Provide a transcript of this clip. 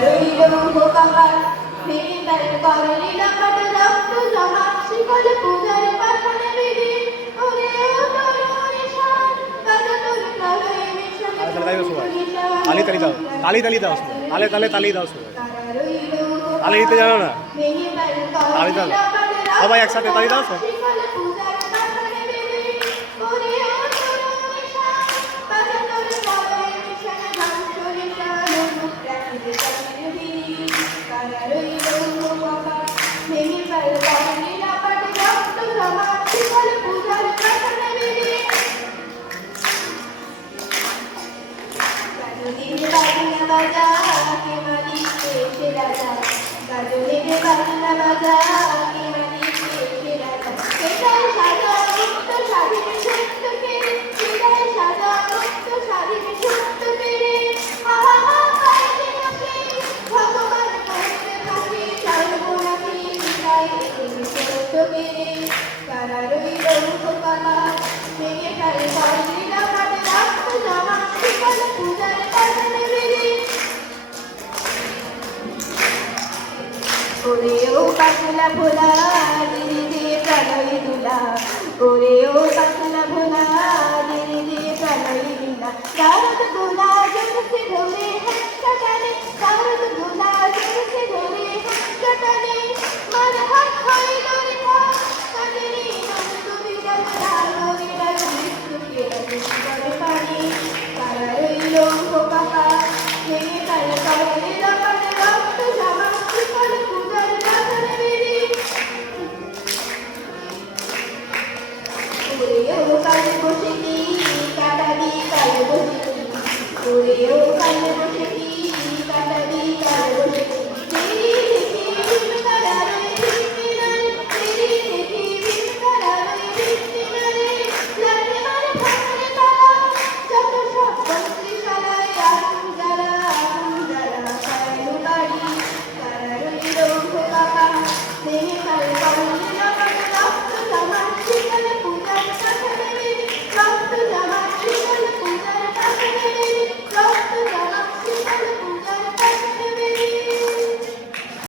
রইল কপাল ভেঙে তার করে লীলাপাট রক্ত জমা শিকল পূজার পাখনে বেরি ওরে ও তরুণী শান কাজা তোর প্রলয়ে মিশনে তালি তালি দাও তালি তালি দাও তালে তালে তালি দাও তালি দিতে জানো না তালি দাও সবাই একসাথে তালি দাও বাজা কে মালিক সে রাজা গাজনে কে বাজনা বাজা কে মালিক সে রাজা সেটাই সাজা মুক্ত স্বাধীন সত্য কে সেটাই সাজা মুক্ত স্বাধীন সত্য কে আহা হা পাইতে নাকি ভগবান করতে থাকি সর্বনাশী বিদায় সত্য কে কারা রইল কপালা ভেঙে ফেলে করলিলা কাটে রক্ত জমা শিকল পূজার পাশনে বেরি ওরে ও পাগলা ভোলা দিদি দিয়ে প্রলয় দুলা ওরে ও